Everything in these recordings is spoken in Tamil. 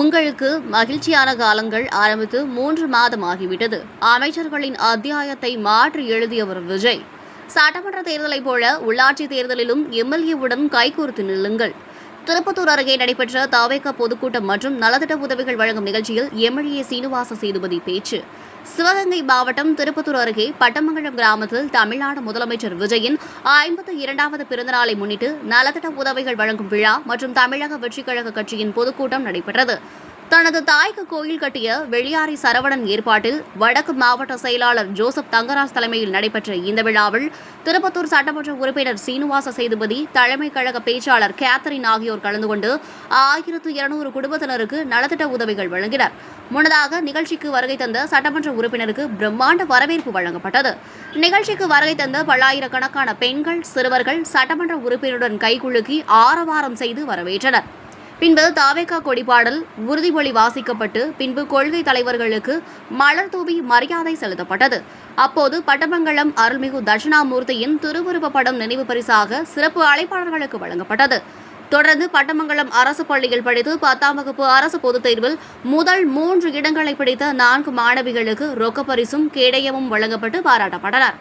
உங்களுக்கு மகிழ்ச்சியான காலங்கள் ஆரம்பித்து 3 மாதம் ஆகிவிட்டது. அமைச்சர்களின் அத்தியாயத்தை மாற்றி எழுதியவர் விஜய். சட்டமன்ற தேர்தலைப் போல உள்ளாட்சி தேர்தலிலும் எம்எல்ஏவுடன் கைகோர்த்து நில்லுங்கள். திருப்பத்தூர் அருகே நடைபெற்ற தவேக பொதுக்கூட்டம் மற்றும் நலத்திட்ட உதவிகள் வழங்கும் நிகழ்ச்சியில் எம்எல்ஏ சீனிவாச சேதுபதி பேச்சு. சிவகங்கை மாவட்டம் திருப்பத்தூர் அருகே பட்டமங்கலம் கிராமத்தில் தமிழ்நாடு முதலமைச்சர் விஜயின் 52வது பிறந்தநாளை முன்னிட்டு நலத்திட்ட உதவிகள் வழங்கும் விழா மற்றும் தமிழக வெற்றிக் கழக கட்சியின் பொதுக்கூட்டம் நடைபெற்றது. தனது தாய்க்கு கோயில் கட்டிய வெளியாரி சரவணன் ஏற்பாட்டில் வடக்கு மாவட்ட செயலாளர் ஜோசப் தங்கராஜ் தலைமையில் நடைபெற்ற இந்த விழாவில் திருப்பத்தூர் சட்டமன்ற உறுப்பினர் சீனிவாச சேதுபதி, தலைமை கழக பேச்சாளர் கேத்தரின் ஆகியோர் கலந்து கொண்டு 1200 குடும்பத்தினருக்கு நலத்திட்ட உதவிகள் வழங்கினர். முன்னதாக நிகழ்ச்சிக்கு வருகை தந்த சட்டமன்ற உறுப்பினருக்கு பிரம்மாண்ட வரவேற்பு வழங்கப்பட்டது. நிகழ்ச்சிக்கு வருகை தந்த பல்லாயிரக்கணக்கான பெண்கள், சிறுவர்கள் சட்டமன்ற உறுப்பினருடன் கைகுலுக்கி ஆரவாரம் செய்து வரவேற்றனர். பின்பு தவேக கொடிப்பாடல், உறுதிமொழி வாசிக்கப்பட்டு பின்பு கொள்கை தலைவர்களுக்கு மலர் தூவி மரியாதை செலுத்தப்பட்டது. அப்போது பட்டமங்கலம் அருள்மிகு தட்சிணாமூர்த்தியின் திருவுருவப் படம் நினைவு பரிசாக சிறப்பு அழைப்பாளர்களுக்கு வழங்கப்பட்டது. தொடர்ந்து பட்டமங்கலம் அரசு பள்ளியில் படித்து 10ஆம் வகுப்பு அரசு பொதுத் தேர்வில் முதல் 3 இடங்களை பிடித்த 4 மாணவிகளுக்கு ரொக்கப்பரிசும் கேடயமும் வழங்கப்பட்டு பாராட்டப்பட்டனர்.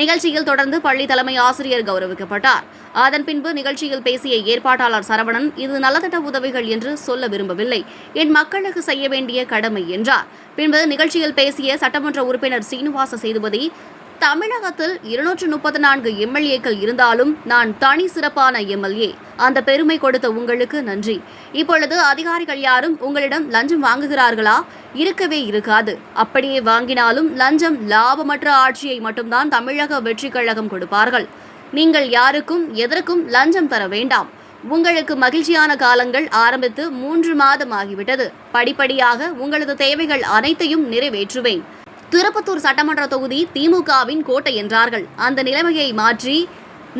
நிகழ்ச்சியில் தொடர்ந்து பள்ளி தலைமை ஆசிரியர் கௌரவிக்கப்பட்டார். அதன் பின்பு நிகழ்ச்சியில் பேசிய ஏற்பாட்டாளர் சரவணன், இது நலத்திட்ட உதவிகள் என்று சொல்ல விரும்பவில்லை, என் மக்களுக்கு செய்ய வேண்டிய கடமை என்றார். பின்பு நிகழ்ச்சியில் பேசிய சட்டமன்ற உறுப்பினர் சீனிவாச சேதுபதி, தமிழகத்தில் 234 எம்எல்ஏக்கள் இருந்தாலும் நான் தனி சிறப்பான எம்எல்ஏ. அந்த பெருமை கொடுத்த உங்களுக்கு நன்றி. இப்பொழுது அதிகாரிகள் யாரும் உங்களிடம் லஞ்சம் வாங்குகிறார்களா? இருக்கவே இருக்காது. அப்படியே வாங்கினாலும் லஞ்சம் லாபமற்ற ஆட்சியை மட்டும்தான் தமிழக வெற்றிக் கழகம் கொடுப்பார்கள். நீங்கள் யாருக்கும் எதற்கும் லஞ்சம் தர வேண்டாம். உங்களுக்கு மகிழ்ச்சியான காலங்கள் ஆரம்பித்து 3 மாதம் ஆகிவிட்டது. படிப்படியாக உங்களது தேவைகள் அனைத்தையும் நிறைவேற்றுவேன். திருப்பத்தூர் சட்டமன்ற தொகுதி திமுகவின் கோட்டை என்றார்கள். அந்த நிலைமையை மாற்றி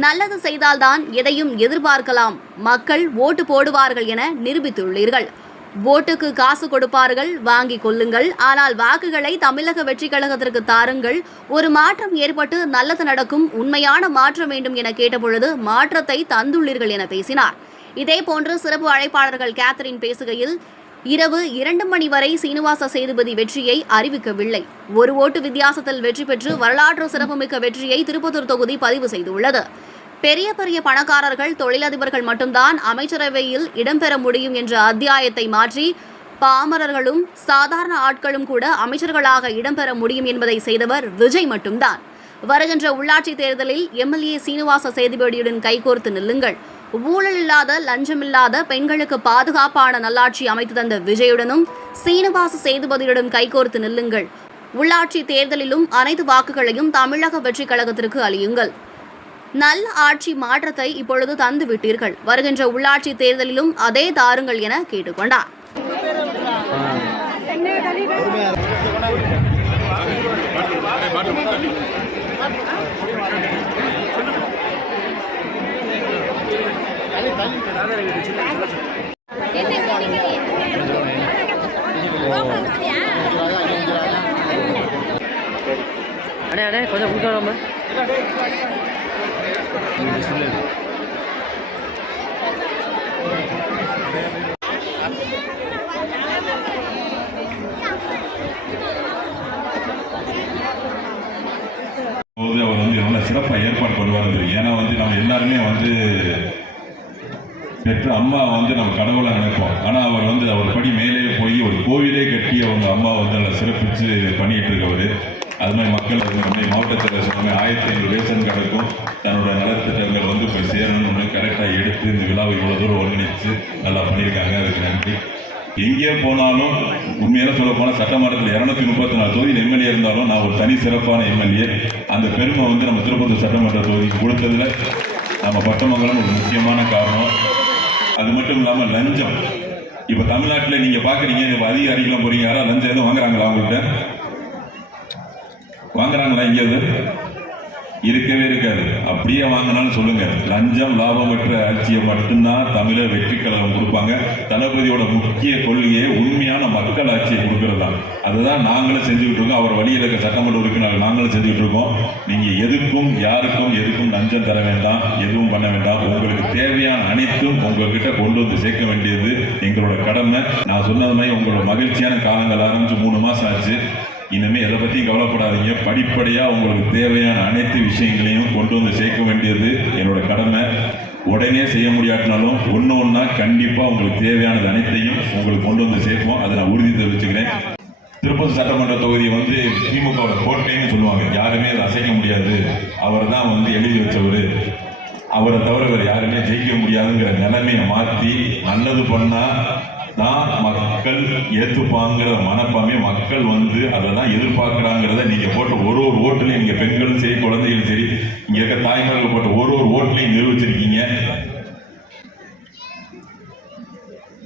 நல்லது செய்தால்தான் எதையும் எதிர்பார்க்கலாம், மக்கள் ஓட்டு போடுவார்கள் என நிரூபித்துள்ளீர்கள். ஓட்டுக்கு காசு கொடுப்பார்கள், வாங்கிக் கொள்ளுங்கள். ஆனால் வாக்குகளை தமிழக வெற்றிக் கழகத்திற்கு தாருங்கள். ஒரு மாற்றம் ஏற்பட்டு நல்லது நடக்கும், உண்மையான மாற்றம் வேண்டும் என கேட்டபொழுது மாற்றத்தை தந்துள்ளீர்கள் என பேசினார். இதேபோன்று சிறப்பு அழைப்பாளர்கள் கேத்தரின் பேசுகையில், இரவு 2 மணி வரை சீனிவாச சேதுபதி வெற்றியை அறிவிக்கவில்லை. 1 ஓட்டு வித்தியாசத்தில் வெற்றி பெற்று வரலாற்று சிறப்புமிக்க வெற்றியை திருப்பத்தூர் தொகுதி பதிவு செய்துள்ளது. பெரிய பெரிய பணக்காரர்கள், தொழிலதிபர்கள் மட்டும்தான் அமைச்சரவையில் இடம்பெற முடியும் என்ற அத்தியாயத்தை மாற்றி பாமரர்களும் சாதாரண ஆட்களும் கூட அமைச்சர்களாக இடம்பெற முடியும் என்பதை செய்தவர் விஜய் மட்டும்தான். வருகின்ற உள்ளாட்சி தேர்தலில் எம்எல்ஏ சீனிவாச சேதுபதியுடன் கைகோர்த்து நில்லுங்கள். ஊழல் இல்லாத, லஞ்சமில்லாத, பெண்களுக்கு பாதுகாப்பான நல்லாட்சி அமைத்து தந்த விஜயுடனும் சீனிவாச சேதுபதியுடன் கைகோர்த்து நில்லுங்கள். உள்ளாட்சி தேர்தலிலும் அனைத்து வாக்குகளையும் தமிழக வெற்றிக் கழகத்திற்கு அளியுங்கள். நல்ல ஆட்சி மாற்றத்தை இப்பொழுது தந்து விட்டீர்கள். வருகின்ற உள்ளாட்சி தேர்தலிலும் அதே தாருங்கள் என கேட்டுக்கொண்டார். அண்ணே கொஞ்சம் கொடுக்காம அவர் நல்ல சிறப்பாக ஏற்பாடு பண்ணுவார். ஏன்னா நம்ம எல்லாருமே பெற்ற அம்மா நம்ம கடவுளை நினைப்போம். ஆனால் அவர் அவர் படி மேலே போய் ஒரு கோவிலே கட்டி அவங்க அம்மா நல்லா சிறப்பித்து பண்ணிட்டு இருக்கவர். அது மாதிரி மக்கள் நம்ம மாவட்டத்தில் சொன்ன 1500 ரேஷன் கார்டுக்கும் தன்னோட நலத்திட்டங்கள் போய் சேரணும்னு கரெக்டாக எடுத்து இந்த விழாவை இவ்வளோ தூரம் ஒருங்கிணைச்சு நல்லா பண்ணியிருக்காங்க. அதுக்கு நன்றி. எங்கே போனாலும் உண்மையாக சொல்ல போனால் சட்டமன்றத்தில் 234 தொகுதியில் எம்எல்ஏ இருந்தாலும் நான் ஒரு தனி சிறப்பான எம்எல்ஏ. அந்த பெருமை நம்ம திருப்பத்தூர் சட்டமன்ற தொகுதிக்கு கொடுத்ததில் நம்ம பட்டமங்கலம் ஒரு முக்கியமான காரணம். அது மட்டும் இல்லாமல் லஞ்சம், இப்போ தமிழ்நாட்டில் நீங்கள் பார்க்குறீங்க, அதிகாரிகளாம் போகிறீங்க, யாராவது லஞ்சம் எதுவும் வாங்குறாங்களா? அவங்கள்ட்ட வாங்குறாங்களா? எங்கேயாவது இருக்கவே இருக்காது. அப்படியே வாங்கினாலும் சொல்லுங்க, லஞ்சம் லாபமற்ற ஆட்சியை மட்டும்தான் தமிழக வெற்றிக் கழகம் கொடுப்பாங்க. தளபதியோட முக்கிய கொள்கையை உண்மையான உண்மையான மக்கள் ஆட்சியை கொடுக்கறது தான். அதுதான் நாங்களும் செஞ்சுக்கிட்டு இருக்கோம். அவர் வழியில் இருக்க சட்டமன்ற உறுப்பினர்கள் நாங்களும் செஞ்சுக்கிட்டு இருக்கோம். நீங்கள் எதுக்கும் யாருக்கும் எதுக்கும் லஞ்சம் தர வேண்டாம், எதுவும் பண்ண வேண்டாம். உங்களுக்கு தேவையான அனைத்தும் உங்ககிட்ட கொண்டு வந்து சேர்க்க வேண்டியது எங்களோட கடமை. நான் சொன்னது மாதிரி உங்களோட மகிழ்ச்சியான காலங்கள் ஆரம்பிச்சு 3 மாதம் ஆச்சு. இனிமேல் எதை பற்றியும் கவலைப்படாதீங்க. படிப்படியாக உங்களுக்கு தேவையான அனைத்து விஷயங்களையும் கொண்டு வந்து சேர்க்க வேண்டியது என்னோட கடமை. உடனே செய்ய முடியாட்டினாலும் ஒன்று ஒன்றா கண்டிப்பாக உங்களுக்கு தேவையானது அனைத்தையும் உங்களுக்கு கொண்டு வந்து சேர்ப்போம். அதை நான் உறுதி தெரிவிச்சுக்கிறேன். திருப்பதி சட்டமன்ற தொகுதியை வந்து திமுகவோட கோட்டைன்னு சொல்லுவாங்க. யாருமே அதை அசைக்க முடியாது, அவர் தான் வந்து எழுதி வச்சவர், அவரை தவிர வேறு யாருமே ஜெயிக்க முடியாதுங்கிற நிலைமையை மாற்றி நல்லது பண்ணால் தான் மக்கள் ஏற்றுப்பாங்கிற மனப்பான்மை மக்கள் வந்து அதை தான் எதிர்பார்க்குறாங்கிறத நீங்கள் போட்ட ஒரு ஓட்டுலையும் நீங்கள் பெண்களும் சரி குழந்தைகளும் சரி இங்கே இருக்க தாய்மார்கள் போட்ட ஒரு ஓட்டுலையும் நிரூபிச்சிருக்கீங்க.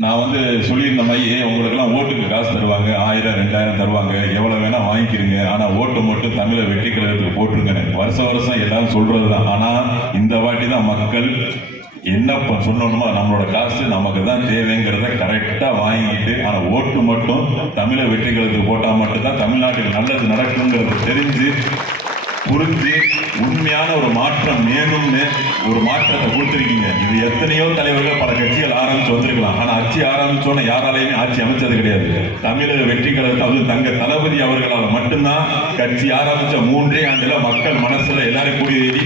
நான் வந்து சொல்லியிருந்த மாதிரி உங்களுக்கெல்லாம் ஓட்டுக்கு காசு தருவாங்க, 1000 2000 தருவாங்க, எவ்வளோ வேணால் வாங்கிக்கிறீங்க, ஆனால் ஓட்டு மட்டும் தமிழை வெற்றி கழகத்துக்கு போட்டிருங்க. வருஷம் எல்லாரும் சொல்கிறது தான். ஆனால் இந்த வாட்டி தான் மக்கள் என்ன சொல்லணுமோ நம்மளோட காசு நமக்கு தான் தேவைங்கிறத கரெக்டாக வாங்கிட்டு, ஆனால் ஓட்டு மட்டும் தமிழை வெற்றி கழகத்துக்கு போட்டால் மட்டும்தான் தமிழ்நாட்டுக்கு நல்லது நடக்குங்கிறத தெரிஞ்சு புரிஞ்சு உண்மையான ஒரு மாற்றம் வேணும்னு ஒரு மாற்றத்தை கொடுத்துருக்கீங்க. இது எத்தனையோ தலைவர்கள் பல கட்சிகள் ஆரம்பிச்சு வந்திருக்கலாம், ஆனால் ஆட்சி ஆரம்பிச்சோன்னு யாராலையுமே ஆட்சி அமைச்சது கிடையாது. தமிழக வெற்றி கழகத்தை அது தங்க தளபதி அவர்களால் மட்டும்தான் கட்சி ஆரம்பிச்ச 3 ஆண்டுல மக்கள் மனசுல எல்லாரும் குடியேறி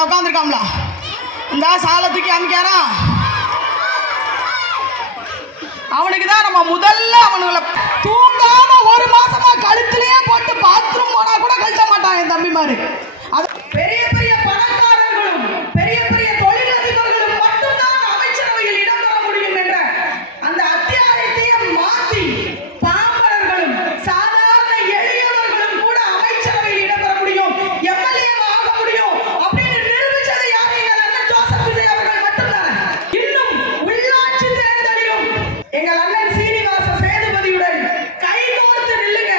உட்காந்துருக்காம்ல இந்த சாலத்துக்கு அனுப்பிக்கிறான். அவனுக்கு தான் நம்ம முதல்ல அவனுங்களை தூங்காம 1 மாசமா கழுத்திலேயே போட்டு பாத்ரூம் போனா கூட கழிச்ச மாட்டான் என் தம்பி மாதிரி. அது பெரிய பெரிய பணக்காரர்களும் பெரிய பெரிய தொழிலதிபர்களும் மட்டும்தான் அமைச்சரவையில் இடம்பெற முடியும் என்ற அந்த அத்தியாயத்தையே மாற்றி பாமரர்களும் சாதாரண எளியவர்களும் கூட அமைச்சரவையில் இடம்பெற முடியும், எம்எல்ஏ ஆக முடியும் அப்படின்னு நிரூபிச்சது யார்? எங்கள் அண்ணன் ஜோசப் விஜய் அவர்கள் மட்டும்தான். இன்னும் உள்ளாட்சி தேர்தலிலும் எங்கள் அண்ணன் சீனிவாச சேதுபதியுடன் கைகோர்த்து நில்லுங்க.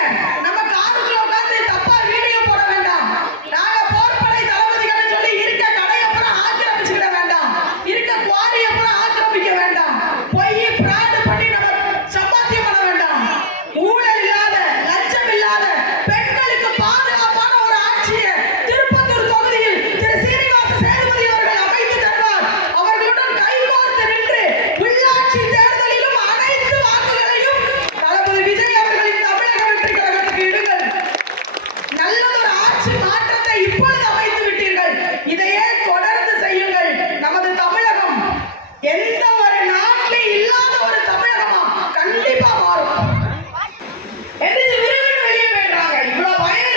நம்ம காருக்குள்ள உட்கார்ந்து தப்பா வீடியோ போட வேண்டாம். நாங்க போர்ப்படை தளபதிகள் சொல்லி இருக்க கடையை பூரா ஆக்கிரமிச்சுக்கிட வேண்டாம், இருக்க குவாரியை பூரா ஆக்கிரமிக்க வேண்டாம், பொய் பிராடு பண்ணி நம்ம சம்பாத்தியம் பண்ண வேண்டாம். ஊழல் இல்லாத லஞ்சம் இல்லாத பெண்களுக்கு பாதுகாப்பான ஒரு ஆட்சியை திருப்பத்தூர் தொகுதியில் திரு சீனிவாச சேதுபதி அவர்கள் அமைத்து தருவார். அவர்களுடன் கைகோர்த்து நின்று உள்ளாட்சி தேர்தலிலும் அனைத்து வாக்குகளையும் தளபதி விஜய் அவர்களின் தமிழக வெற்றி கழகத்துக்கு இடுங்கள். நல்லதொரு ஆட்சி மாற்றத்தை இப்பொழுது அமைத்து விட்டீர்கள், இதையே தொடர்ந்து செய்யுங்கள். நமது தமிழகம் எந்த ஒரு நாட்டிலும் இல்லாத ஒரு தமிழகமா கண்டிப்பா மாறும். எந்திரிச்சு விரைவில் வெளியே போயிடுறாங்க. இவ்வளவு பயம்